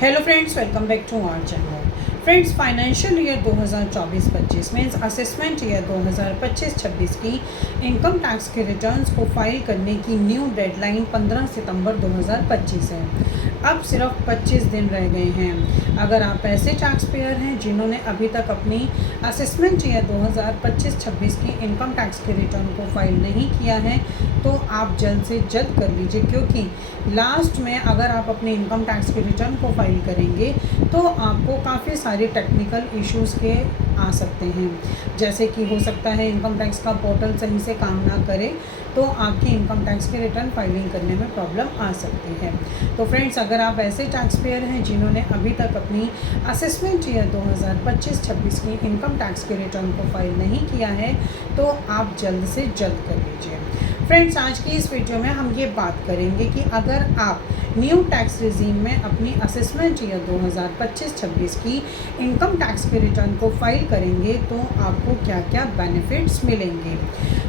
Hello friends, welcome back to our channel. Friends, financial year 2024-25 means assessment year 2025-26 की income tax के returns को file करने की new deadline 15 सितंबर 2025 है। अब सिर्फ 25 दिन रह गए हैं। अगर आप ऐसे टैक्स पेयर हैं जिन्होंने अभी तक अपनी असेसमेंट ईयर 2025-26 की इनकम टैक्स के रिटर्न को फाइल नहीं किया है तो आप जल्द से जल्द कर लीजिए, क्योंकि लास्ट में अगर आप अपने इनकम टैक्स के रिटर्न को फाइल करेंगे तो आपको काफ़ी सारे टेक्निकल इश्यूज़ के आ सकते हैं। जैसे कि हो सकता है इनकम टैक्स का पोर्टल सही से काम ना करे तो आपकी इनकम टैक्स के रिटर्न फाइलिंग करने में प्रॉब्लम आ सकती है। तो फ्रेंड्स, अगर आप ऐसे टैक्स पेयर हैं जिन्होंने अभी तक अपनी असेसमेंट ईयर 2025-26 की इनकम टैक्स के रिटर्न को फाइल नहीं किया है तो आप जल्द से जल्द कर लीजिए। फ्रेंड्स, आज की इस वीडियो में हम ये बात करेंगे कि अगर आप न्यू टैक्स रिजीम में अपनी असेसमेंट ईयर 2025-26 की इनकम टैक्स के रिटर्न को फाइल करेंगे तो आपको क्या क्या बेनिफिट्स मिलेंगे।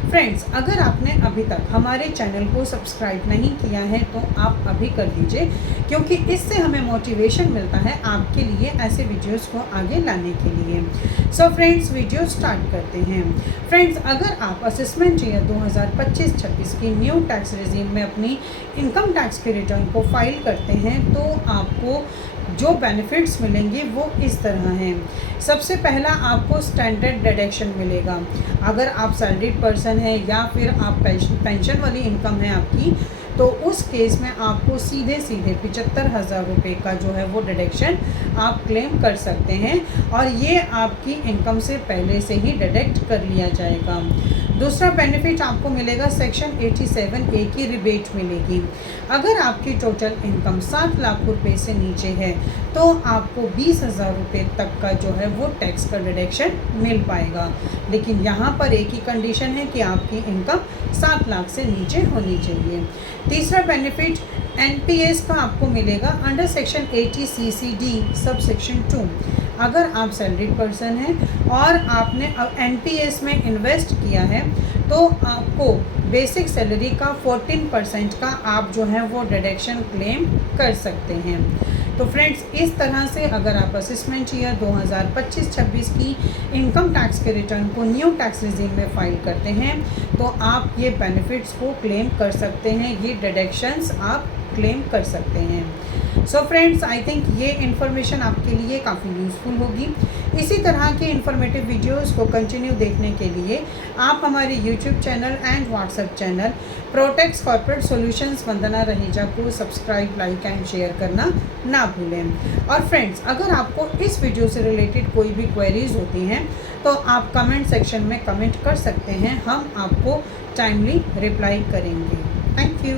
फ्रेंड्स, अगर आपने अभी तक हमारे चैनल को सब्सक्राइब नहीं किया है तो आप अभी कर दीजिए, क्योंकि इससे हमें मोटिवेशन मिलता है आपके लिए ऐसे वीडियोस को आगे लाने के लिए। सो फ्रेंड्स, वीडियो स्टार्ट करते हैं। फ्रेंड्स, अगर आप असेसमेंट ईयर 2025-26 की न्यू टैक्स रिजीम में अपनी इनकम टैक्स के रिटर्न को फाइल करते हैं तो आपको जो बेनिफिट्स मिलेंगे वो इस तरह हैं। सबसे पहला, आपको स्टैंडर्ड डिडक्शन मिलेगा। अगर आप सैलरीड पर्सन हैं या फिर आप पेंशन वाली इनकम है आपकी, तो उस केस में आपको सीधे 75,000 रुपये का जो है वो डिडक्शन आप क्लेम कर सकते हैं और ये आपकी इनकम से पहले से ही डिडक्ट कर लिया जाएगा। दूसरा बेनिफिट आपको मिलेगा, सेक्शन 87A की रिबेट मिलेगी। अगर आपकी टोटल इनकम 7 लाख रुपए से नीचे है तो आपको 20,000 रुपये तक का जो है वो टैक्स का डिडक्शन मिल पाएगा। लेकिन यहाँ पर एक ही कंडीशन है कि आपकी इनकम 7 लाख से नीचे होनी चाहिए। तीसरा बेनिफिट NPS का आपको मिलेगा under section 80CCD sub section 2। अगर आप सैलरीड पर्सन हैं और आपने NPS में इन्वेस्ट किया है तो आपको बेसिक सैलरी का 14% का आप जो है वो डिडक्शन क्लेम कर सकते हैं। तो फ्रेंड्स, इस तरह से अगर आप असेसमेंट ईयर 2025-26 की इनकम टैक्स के रिटर्न को न्यू टैक्स रिजीम में फाइल करते हैं तो आप ये बेनिफिट्स को क्लेम कर सकते हैं, ये डिडक्शंस आप क्लेम कर सकते हैं। सो फ्रेंड्स, आई थिंक ये इन्फॉर्मेशन आपके लिए काफ़ी यूज़फुल होगी। इसी तरह के इन्फॉर्मेटिव वीडियोस को कंटिन्यू देखने के लिए आप हमारे YouTube channel and WhatsApp channel Protex corporate solutions Vandana Raheja को सब्सक्राइब, लाइक एंड शेयर करना ना भूलें। और फ्रेंड्स, अगर आपको इस वीडियो से रिलेटेड कोई भी क्वेरीज होती हैं तो आप कमेंट सेक्शन में कमेंट कर सकते हैं, हम आपको टाइमली रिप्लाई करेंगे। Thank you.